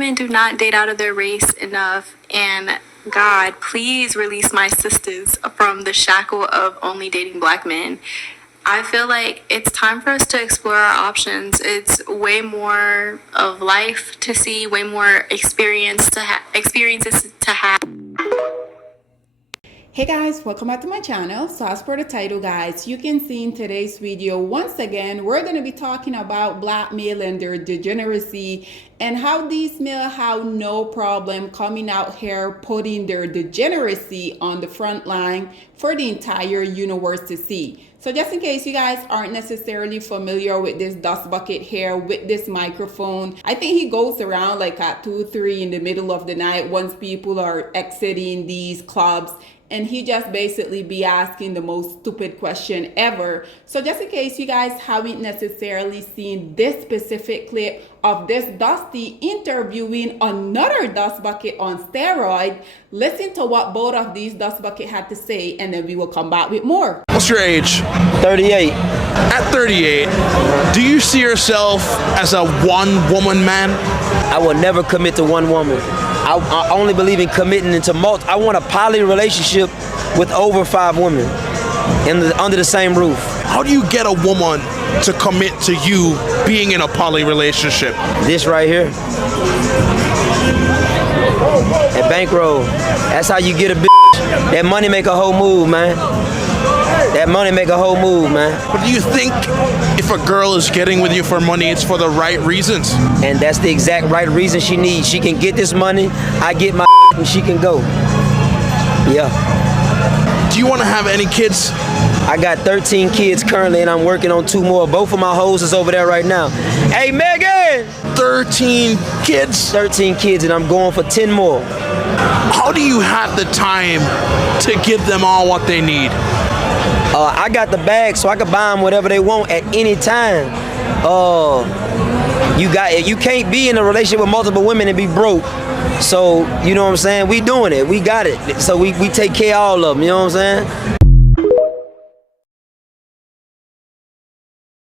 women do not date out of their race enough, and God, please release my sisters from the shackle of only dating black men. I feel like it's time for us to explore our options. It's way more of life to see, way more experiences to have. Hey guys, welcome back to my channel. So as per the title, guys, you can see in today's video, once again, we're going to be talking about black male and their degeneracy and how these male have no problem coming out here putting their degeneracy on the front line for the entire universe to see. So just in case you guys aren't necessarily familiar with this dust bucket here, with this microphone, I think he goes around like at 2, 3 in the middle of the night once people are exiting these clubs, and he just basically be asking the most stupid question ever. So just in case you guys haven't necessarily seen this specific clip of this Dusty interviewing another dust bucket on steroid, listen to what both of these dust bucket had to say, and then we will come back with more. What's your age? 38. At 38, do you see yourself as a one-woman man? I will never commit to one woman. I only believe in committing into multiple. I want a poly relationship with over 5 women under the same roof. How do you get a woman to commit to you being in a poly relationship? This right here. That bankroll. That's how you get a bitch. That money make a whole move, man. That money make a whole move, man. But do you think if a girl is getting with you for money, it's for the right reasons? And that's the exact right reason she needs. She can get this money, I get my and she can go. Yeah. Do you want to have any kids? I got 13 kids currently, and I'm working on 2 more. Both of my hoes is over there right now. Hey, Megan! 13 kids? 13 kids, and I'm going for 10 more. How do you have the time to give them all what they need? I got the bag, so I can buy them whatever they want at any time. You can't be in a relationship with multiple women and be broke. So, you know what I'm saying? We doing it. We got it. So we take care of all of them, you know what I'm saying?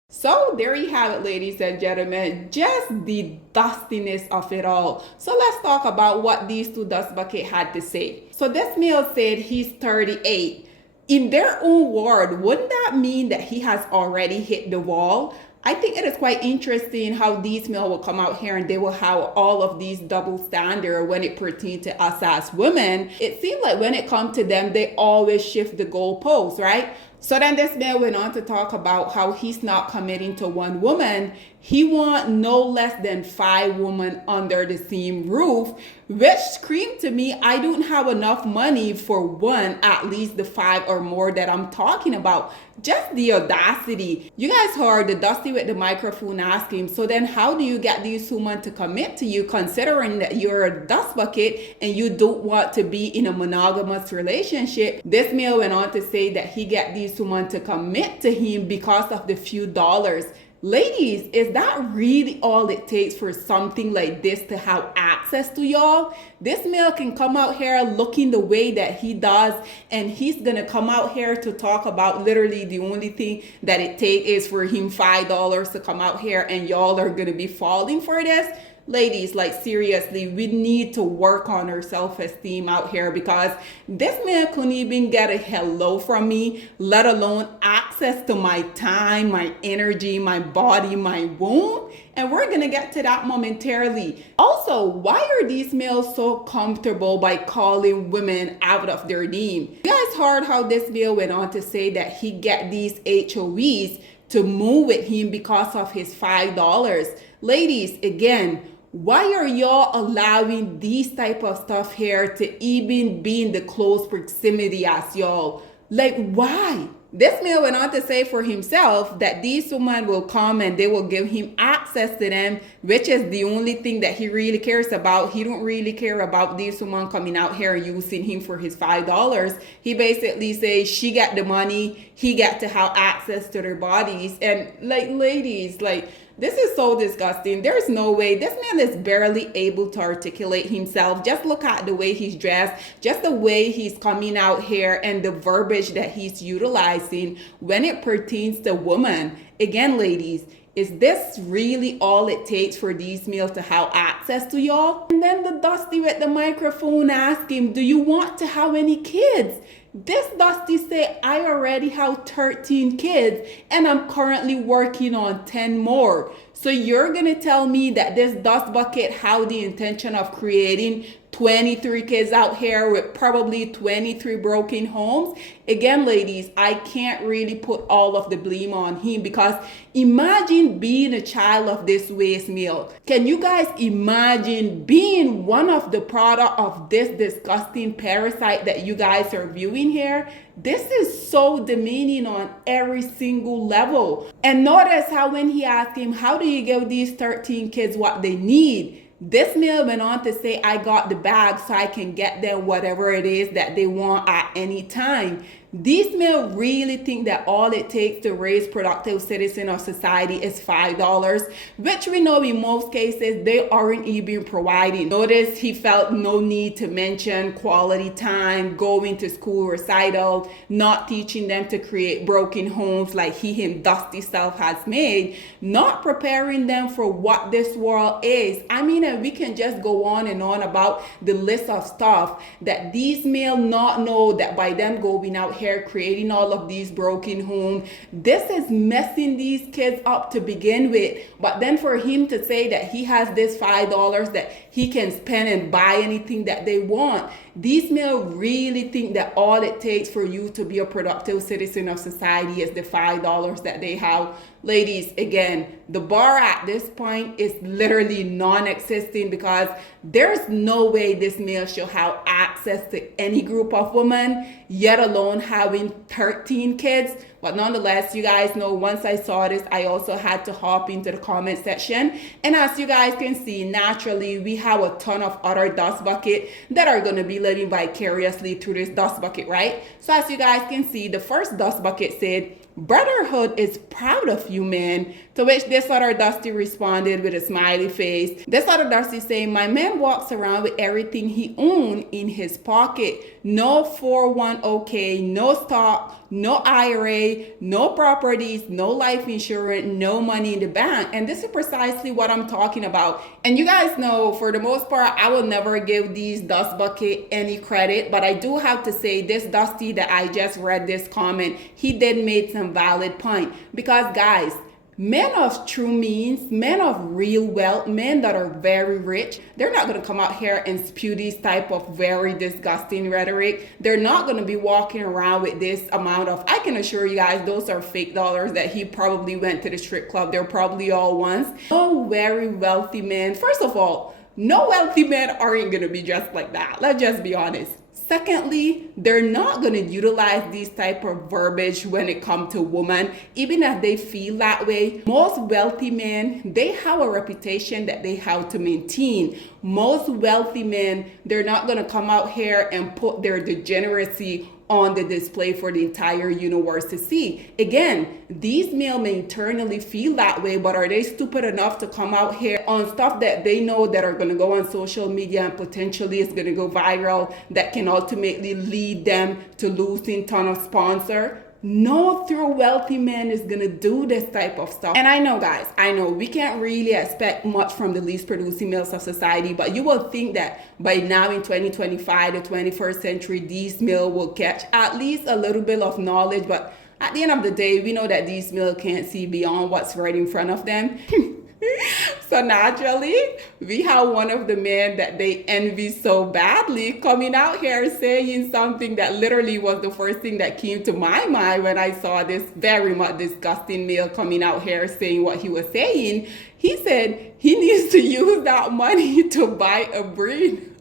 So there you have it, ladies and gentlemen, just the dustiness of it all. So let's talk about what these 2 dust buckets had to say. So this male said he's 38. In their own word, wouldn't that mean that he has already hit the wall? I think it is quite interesting how these men will come out here and they will have all of these double standards when it pertains to us as women. It seems like when it comes to them, they always shift the goalposts, right? So then this man went on to talk about how he's not committing to one woman. He want no less than 5 women under the same roof, which screamed to me, I don't have enough money for one, at least the 5 or more that I'm talking about. Just the audacity. You guys heard the Dusty with the microphone ask him, so then how do you get these women to commit to you, considering that you're a dust bucket and you don't want to be in a monogamous relationship? This male went on to say that he get these women to commit to him because of the few dollars. Ladies, is that really all it takes for something like this to have access to y'all? This male can come out here looking the way that he does, and he's gonna come out here to talk about literally the only thing that it takes is for him $5 to come out here, and y'all are gonna be falling for this? Ladies, like seriously, we need to work on our self-esteem out here, because this man couldn't even get a hello from me, let alone access to my time, my energy, my body, my womb. And we're gonna get to that momentarily. Also, why are these males so comfortable by calling women out of their name? You guys heard how this male went on to say that he get these HOEs to move with him because of his $5. Ladies, again, why are y'all allowing these type of stuff here to even be in the close proximity as y'all? Like, why? This male went on to say for himself that these women will come and they will give him access to them, which is the only thing that he really cares about. He don't really care about these women coming out here using him for his $5. He basically says she got the money, he got to have access to their bodies. And like, ladies, like, this is so disgusting. There's no way. This man is barely able to articulate himself. Just look at the way he's dressed, just the way he's coming out here, and the verbiage that he's utilizing when it pertains to women. Again, ladies, Is this really all it takes for these males to have access to y'all? And then the Dusty with the microphone asked him, do you want to have any kids? This Dusty said, I already have 13 kids and I'm currently working on 10 more. So you're gonna tell me that this dust bucket had the intention of creating 23 kids out here with probably 23 broken homes? Again, ladies, I can't really put all of the blame on him, because imagine being a child of this waste meal. Can you guys imagine being one of the product of this disgusting parasite that you guys are viewing here? This is so demeaning on every single level. And notice how when he asked him, how do you give these 13 kids what they need? This male went on to say, I got the bag so I can get them whatever it is that they want at any time. These men really think that all it takes to raise productive citizen of society is $5, which we know in most cases they aren't even providing. Notice he felt no need to mention quality time, going to school recital, not teaching them to create broken homes like he and Dusty self has made, not preparing them for what this world is. I mean, and we can just go on and on about the list of stuff that these males not know that by them going out here creating all of these broken homes, this is messing these kids up to begin with. But then for him to say that he has this $5 that he can spend and buy anything that they want, these men really think that all it takes for you to be a productive citizen of society is the $5 that they have. Ladies, again, the bar at this point is literally non-existent, because there's no way this male should have access to any group of women, yet alone having 13 kids. But nonetheless, you guys know, once I saw this, I also had to hop into the comment section. And as you guys can see, naturally, we have a ton of other dust bucket that are going to be living vicariously through this dust bucket, right? So as you guys can see, the first dust bucket said, brotherhood is proud of you, man. To which this other Dusty responded with a smiley face. This other Dusty saying, my man walks around with everything he owns in his pocket. No 401k, no stock, no IRA, no properties, no life insurance, no money in the bank. And this is precisely what I'm talking about. And you guys know, for the most part, I will never give these dust bucket any credit, but I do have to say, this Dusty that I just read this comment, he did make some valid point. Because guys, men of true means, men of real wealth, men that are very rich, they're not going to come out here and spew this type of very disgusting rhetoric. They're not going to be walking around with this amount of, I can assure you guys, those are fake dollars that he probably went to the strip club. They're probably all ones. No very wealthy men. First of all, no wealthy men aren't going to be dressed like that. Let's just be honest. Secondly, they're not going to utilize these type of verbiage when it comes to women, even if they feel that way. Most wealthy men, they have a reputation that they have to maintain. Most wealthy men, they're not going to come out here and put their degeneracy on the display for the entire universe to see. Again, these males may internally feel that way, but are they stupid enough to come out here on stuff that they know that are going to go on social media and potentially is going to go viral, that can ultimately lead them to losing ton of sponsor? No true wealthy man is gonna do this type of stuff. And I know, guys, I know we can't really expect much from the least producing males of society, but you will think that by now in 2025, the 21st century, these males will catch at least a little bit of knowledge. But at the end of the day, we know that these males can't see beyond what's right in front of them. So naturally, we have one of the men that they envy so badly coming out here saying something that literally was the first thing that came to my mind when I saw this very much disgusting male coming out here saying what he was saying. He said he needs to use that money to buy a breed.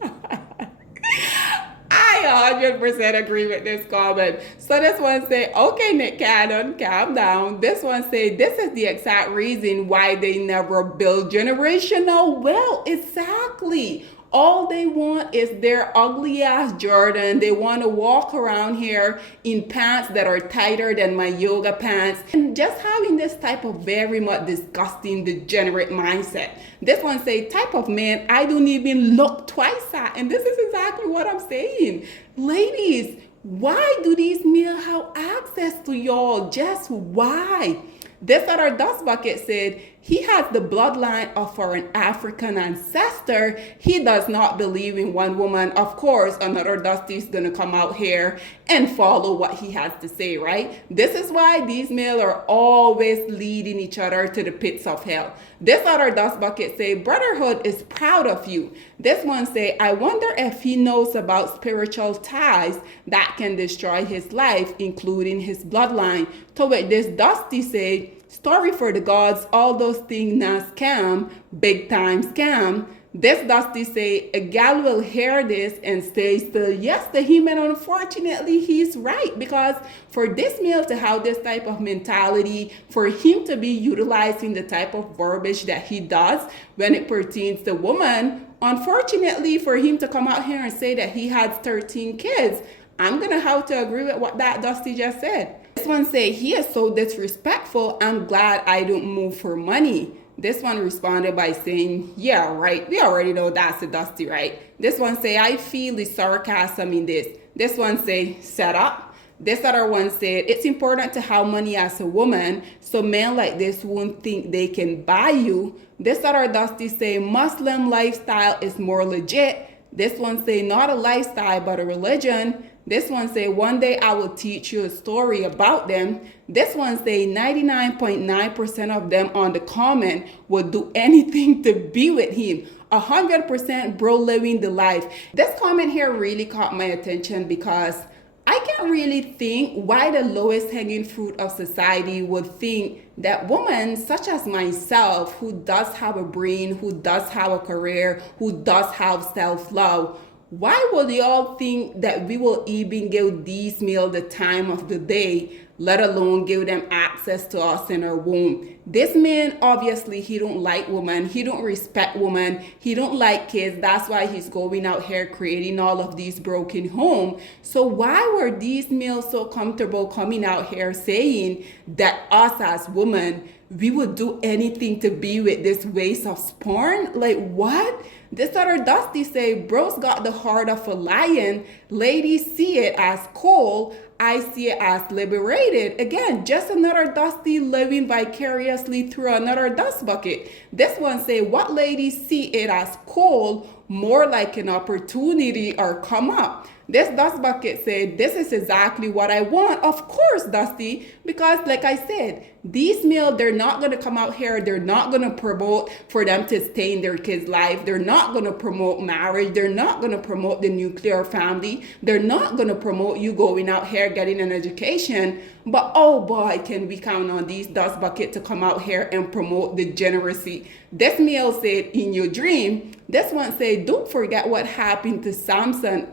I 100% agree with this comment. So this one say, okay, Nick Cannon, calm down. This one say, this is the exact reason why they never build generational wealth. Exactly. All they want is their ugly ass Jordan. They want to walk around here in pants that are tighter than my yoga pants. And just having this type of very much disgusting, degenerate mindset. This one say, type of man I don't even look twice at. And this is exactly what I'm saying. Ladies, why do these men have access to y'all? Just why? This other dust bucket said he has the bloodline of an African ancestor. He does not believe in one woman. Of course, another Dusty is going to come out here and follow what he has to say, right? This is why these males are always leading each other to the pits of hell. This other dust bucket say, brotherhood is proud of you. This one say, I wonder if he knows about spiritual ties that can destroy his life, including his bloodline. To which this Dusty say, story for the gods, all those things now scam, big time scam. This Dusty say, a gal will hear this and stay still yes to him, and unfortunately he's right, because for this male to have this type of mentality, for him to be utilizing the type of verbiage that he does when it pertains to woman, unfortunately for him to come out here and say that he has 13 kids, I'm gonna have to agree with what that Dusty just said. This one say, he is so disrespectful, I'm glad I don't move for money. This one responded by saying, yeah, right, we already know that's a Dusty, right? This one say, I feel the sarcasm in this. This one say, set up. This other one said, it's important to have money as a woman, so men like this won't think they can buy you. This other Dusty say, Muslim lifestyle is more legit. This one say, not a lifestyle, but a religion. This one say, one day I will teach you a story about them. This one say, 99.9% of them on the comment would do anything to be with him. 100% bro living the life. This comment here really caught my attention because I can't really think why the lowest hanging fruit of society would think that women such as myself, who does have a brain, who does have a career, who does have self-love, why would y'all think that we will even give these males the time of the day, let alone give them access to us in our womb? This man, obviously, he don't like women. He don't respect women. He don't like kids. That's why he's going out here creating all of these broken homes. So why were these males so comfortable coming out here saying that us as women, we would do anything to be with this waste of sperm? Like, what? This other Dusty say, bro's got the heart of a lion. Ladies see it as coal. I see it as liberated. Again, just another Dusty living vicariously through another dust bucket. This one say, what ladies see it as coal, more like an opportunity or come up. This dust bucket said, this is exactly what I want. Of course, Dusty, because like I said, these males, they're not going to come out here. They're not going to promote for them to stay in their kids' life. They're not going to promote marriage. They're not going to promote the nuclear family. They're not going to promote you going out here getting an education. But oh boy, can we count on these dust buckets to come out here and promote degeneracy. This male said, in your dream. This one said, don't forget what happened to Samson.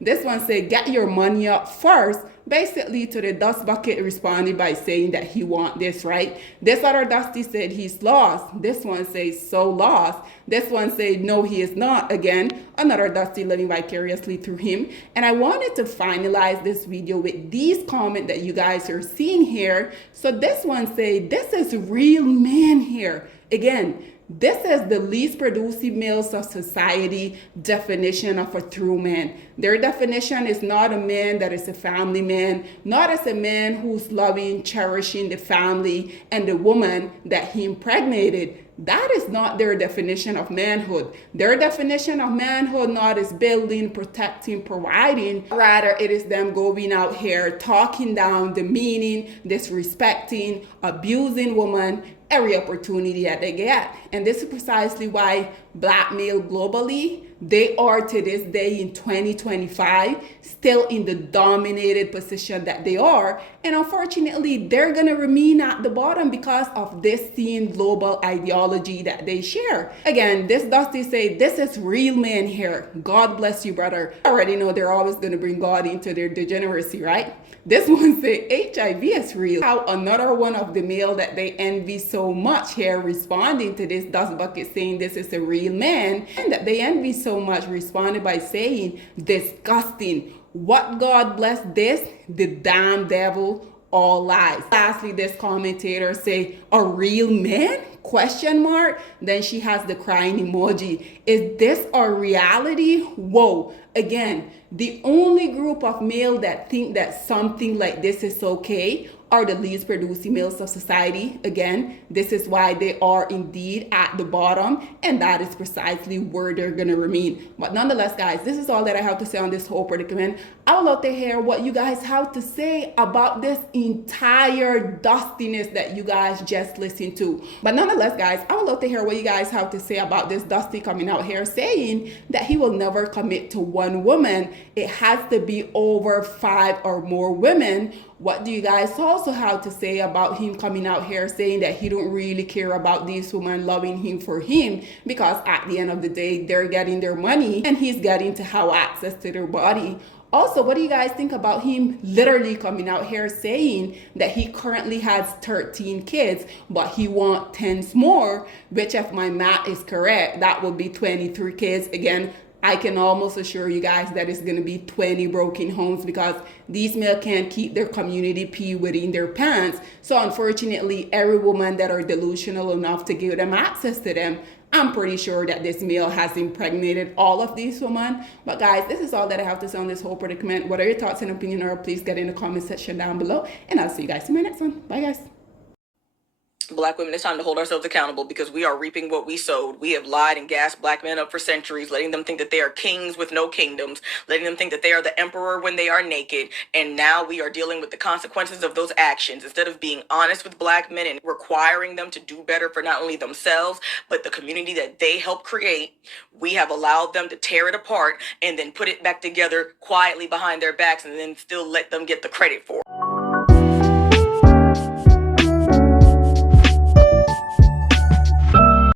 This one said, get your money up first. Basically, to the dust bucket responded by saying that he want this, right? This other Dusty said he's lost. This one says so lost. This one said no, he is not. Again, another Dusty living vicariously through him. And I wanted to finalize this video with these comments that you guys are seeing here. So this one said, this is real man here. Again, this is the least producing males of society definition of a true man. Their definition is not a man that is a family man, not as a man who's loving, cherishing the family and the woman that he impregnated. That is not their definition of manhood. Their definition of manhood not is building, protecting, providing. Rather, it is them going out here talking down, demeaning, disrespecting, abusing women every opportunity that they get. And this is precisely why black male globally, they are to this day in 2025 still in the dominated position that they are. And unfortunately, they're going to remain at the bottom because of this same global ideology that they share. Again, this Dusty say, this is real man here. God bless you, brother. I already know they're always going to bring God into their degeneracy, right? This one say HIV is real. How another one of the male that they envy so much here responding to this dust bucket saying this is a real man, and that they envy so much responded by saying disgusting. What God bless this? The damn devil, all lies. Lastly, this commentator say a real man? Question mark. Then she has the crying emoji. Is this our reality? Whoa. Again, The only group of male that think that something like this is okay are the least producing males of society. Again, this is why they are indeed at the bottom, and that is precisely where they're gonna remain. But nonetheless, guys, this is all that I have to say on this whole predicament. I would love to hear what you guys have to say about this entire dustiness that you guys just listened to. But nonetheless, guys, I would love to hear what you guys have to say about this Dusty coming out here saying that he will never commit to one woman. It has to be over 5 or more women. What do you guys also have to say about him coming out here saying that he don't really care about these women loving him for him, because at the end of the day, they're getting their money and he's getting to have access to their body? Also, what do you guys think about him literally coming out here saying that he currently has 13 kids, but he wants 10 more, which if my math is correct, that would be 23 kids. Again, I can almost assure you guys that it's going to be 20 broken homes, because these males can't keep their community pee within their pants. So unfortunately, every woman that are delusional enough to give them access to them, I'm pretty sure that this male has impregnated all of these women. But guys, this is all that I have to say on this whole predicament. What are your thoughts and opinion, or please get in the comment section down below, and I'll see you guys in my next one. Bye guys. Black women, it's time to hold ourselves accountable, because we are reaping what we sowed. We have lied and gassed black men up for centuries, letting them think that they are kings with no kingdoms, letting them think that they are the emperor when they are naked. And now we are dealing with the consequences of those actions. Instead of being honest with black men and requiring them to do better for not only themselves, but the community that they helped create, we have allowed them to tear it apart and then put it back together quietly behind their backs, and then still let them get the credit for it.